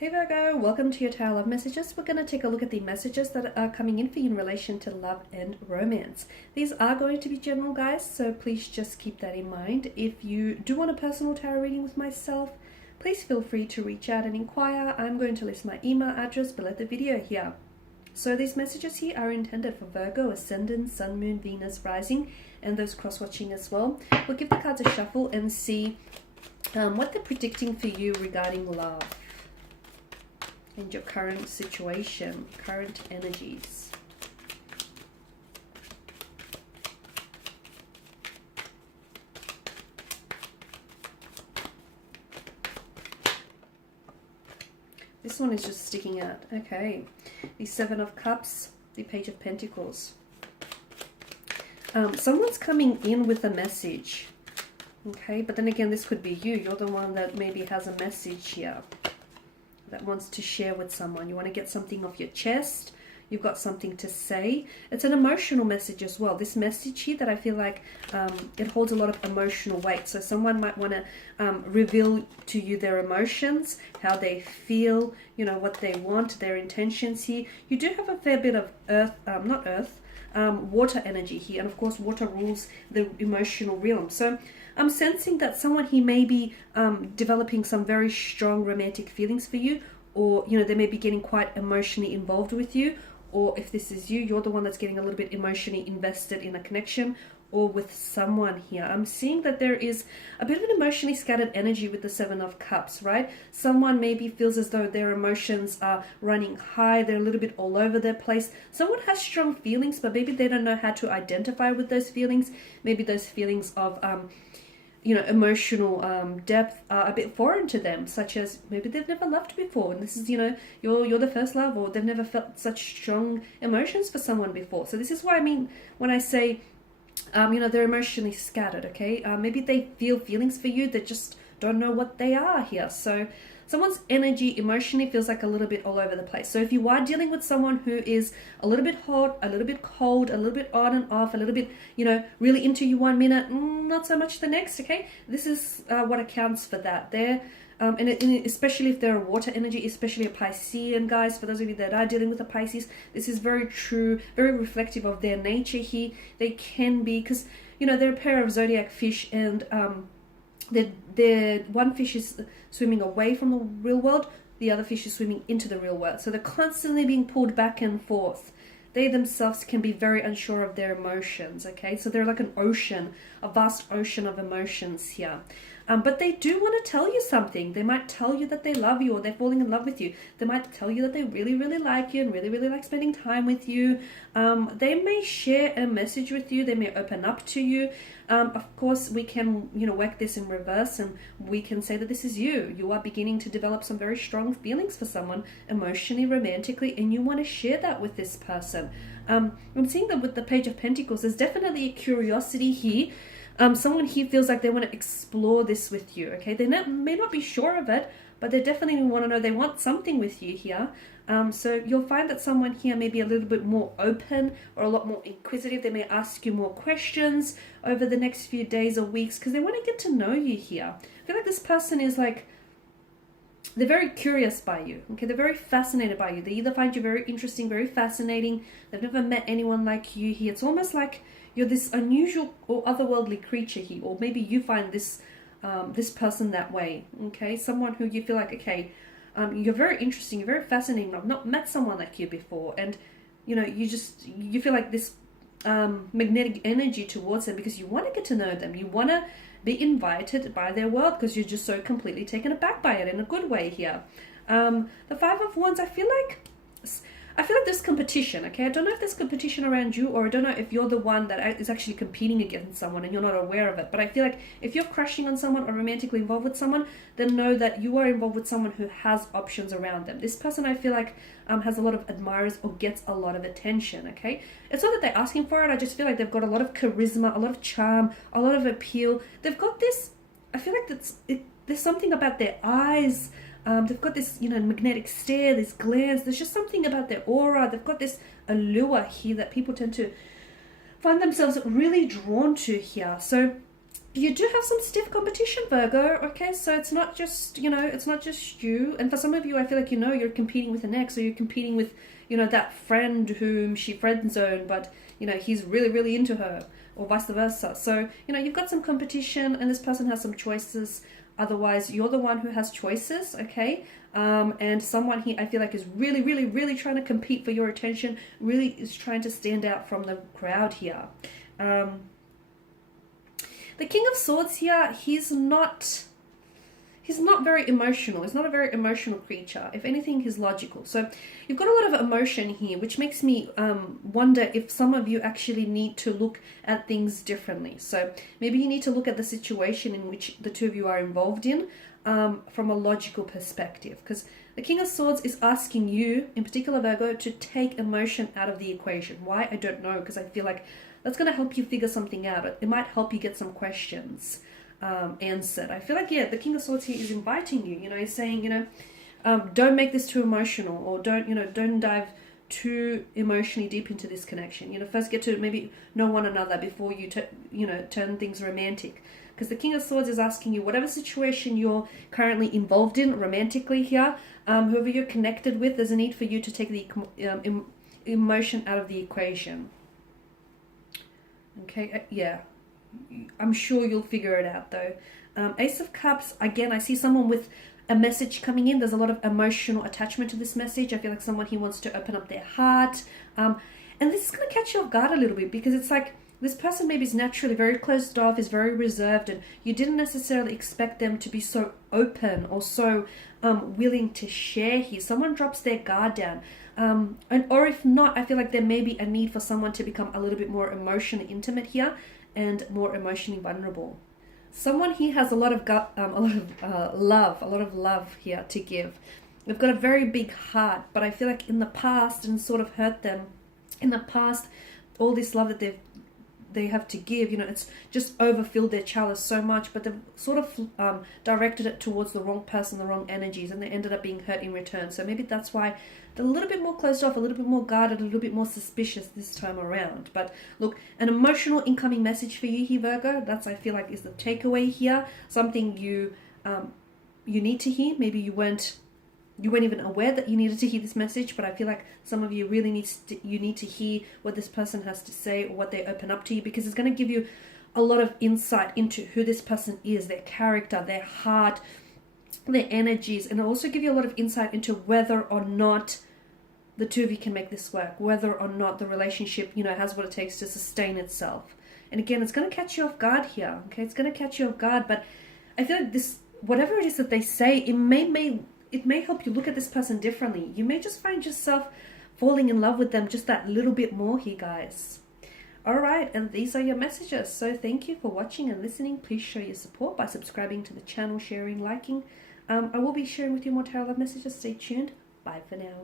Hey Virgo, welcome to your Tarot Love Messages. We're going to take a look at the messages that are coming in for you in relation to love and romance. These are going to be general, guys, so please just keep that in mind. If you do want a personal tarot reading with myself, please feel free to reach out and inquire. I'm going to list my email address below the video here. So these messages here are intended for Virgo, Ascendant, Sun, Moon, Venus, Rising, and those cross-watching as well. We'll give the cards a shuffle and see what they're predicting for you regarding love and your current situation, current energies. This one is just sticking out. Okay, the Seven of Cups, the Page of Pentacles. Someone's coming in with a message. Okay, but then again, this could be you. You're the one that maybe has a message here that wants to share with someone. You want to get something off your chest. You've got something to say. It's an emotional message as well. This message here that I feel like it holds a lot of emotional weight. So someone might want to reveal to you their emotions, how they feel, you know, what they want, their intentions here. You do have a fair bit of water energy here. And of course, water rules the emotional realm. So I'm sensing that someone here may be developing some very strong romantic feelings for you, or, you know, they may be getting quite emotionally involved with you. Or if this is you, you're the one that's getting a little bit emotionally invested in a connection or with someone here. I'm seeing that there is a bit of an emotionally scattered energy with the Seven of Cups, right? Someone maybe feels as though their emotions are running high. They're a little bit all over their place. Someone has strong feelings, but maybe they don't know how to identify with those feelings. Maybe those feelings of you know, emotional depth are a bit foreign to them, such as maybe they've never loved before, and this is, you know, you're the first love, or they've never felt such strong emotions for someone before. So this is what I mean when I say, you know, they're emotionally scattered, okay? Maybe they feel feelings for you, they just don't know what they are here. So someone's energy emotionally feels like a little bit all over the place. So if you are dealing with someone who is a little bit hot, a little bit cold, a little bit on and off, a little bit, you know, really into you 1 minute, not so much the next, okay? This is what accounts for that there. And especially if they're a water energy, especially a Piscean, guys, for those of you that are dealing with a Pisces, this is very true, very reflective of their nature here. They can be, because, you know, they're a pair of zodiac fish, and the one fish is swimming away from the real world, the other fish is swimming into the real world. So they're constantly being pulled back and forth. They themselves can be very unsure of their emotions, okay? So they're like an ocean, a vast ocean of emotions here. But they do want to tell you something. They might tell you that they love you, or they're falling in love with you. They might tell you that they really, really like you and really, really like spending time with you. They may share a message with you. They may open up to you. Of course, we can, you know, work this in reverse, and we can say that this is you. You are beginning to develop some very strong feelings for someone emotionally, romantically, and you want to share that with this person. I'm seeing that with the Page of Pentacles, there's definitely a curiosity here. Someone here feels like they want to explore this with you, okay? They may not be sure of it, but they definitely want to know they want something with you here. So you'll find that someone here may be a little bit more open or a lot more inquisitive. They may ask you more questions over the next few days or weeks because they want to get to know you here. I feel like this person is like, they're very curious by you, okay? They're very fascinated by you. They either find you very interesting, very fascinating. They've never met anyone like you here. It's almost like you're this unusual or otherworldly creature here, or maybe you find this this person that way, okay? Someone who you feel like, okay, you're very interesting, you're very fascinating. I've not met someone like you before, and you know, you feel like this magnetic energy towards them because you want to get to know them. You want to be invited by their world because you're just so completely taken aback by it in a good way here. The Five of Wands, I feel like there's competition, okay? I don't know if there's competition around you, or I don't know if you're the one that is actually competing against someone and you're not aware of it. But I feel like if you're crushing on someone or romantically involved with someone, then know that you are involved with someone who has options around them. This person, I feel like, has a lot of admirers or gets a lot of attention, okay? It's not that they're asking for it. I just feel like they've got a lot of charisma, a lot of charm, a lot of appeal. They've got this, I feel like there's something about their eyes. They've got this, you know, magnetic stare, this glance. There's just something about their aura. They've got this allure here that people tend to find themselves really drawn to here. So You do have some stiff competition, Virgo. Okay, so it's not just, it's not just you. And for some of you, I feel like, you're competing with an ex, or you're competing with, that friend whom she friend zoned, but, he's really, really into her, or vice versa. So, you've got some competition, and this person has some choices. Otherwise, you're the one who has choices, okay? And someone here, I feel like, is really, really, really trying to compete for your attention, really is trying to stand out from the crowd here. The King of Swords here, he's not very emotional. He's not a very emotional creature. If anything, he's logical. So you've got a lot of emotion here, which makes me wonder if some of you actually need to look at things differently. So maybe you need to look at the situation in which the two of you are involved in from a logical perspective. Because the King of Swords is asking you, in particular Virgo, to take emotion out of the equation. Why? I don't know, because I feel like that's going to help you figure something out. It might help you get some questions answered. I feel like, yeah, the King of Swords here is inviting you. He's saying, don't make this too emotional, or don't dive too emotionally deep into this connection. First get to maybe know one another before you turn things romantic. Because the King of Swords is asking you, whatever situation you're currently involved in romantically here, whoever you're connected with, there's a need for you to take the emotion out of the equation. Okay, yeah, I'm sure you'll figure it out though. Ace of Cups, again, I see someone with a message coming in. There's a lot of emotional attachment to this message. I feel like someone here wants to open up their heart. And this is going to catch you off guard a little bit, because it's like this person maybe is naturally very closed off, is very reserved, and you didn't necessarily expect them to be so open or so willing to share here. Someone drops their guard down. Or if not, I feel like there may be a need for someone to become a little bit more emotionally intimate here and more emotionally vulnerable. Someone here has a lot of love here to give. They've got a very big heart, but I feel like in the past, and sort of hurt them in the past, all this love that they have to give, it's just overfilled their chalice so much, but they've sort of directed it towards the wrong person, the wrong energies, and they ended up being hurt in return. So maybe that's why they're a little bit more closed off, a little bit more guarded, a little bit more suspicious this time around. But look, an emotional incoming message for you here, Virgo. That's, I feel like, is the takeaway here. Something you need to hear. Maybe you weren't even aware that you needed to hear this message, but I feel like some of you really need to hear what this person has to say, or what they open up to you, because it's going to give you a lot of insight into who this person is, their character, their heart, their energies, and it'll also give you a lot of insight into whether or not the two of you can make this work, whether or not the relationship, has what it takes to sustain itself. And again, it's going to catch you off guard here, okay? It's going to catch you off guard, but I feel like this, whatever it is that they say, it may help you look at this person differently. You may just find yourself falling in love with them just that little bit more here, guys. Alright, and these are your messages. So thank you for watching and listening. Please show your support by subscribing to the channel, sharing, liking. I will be sharing with you more tarot love messages. Stay tuned. Bye for now.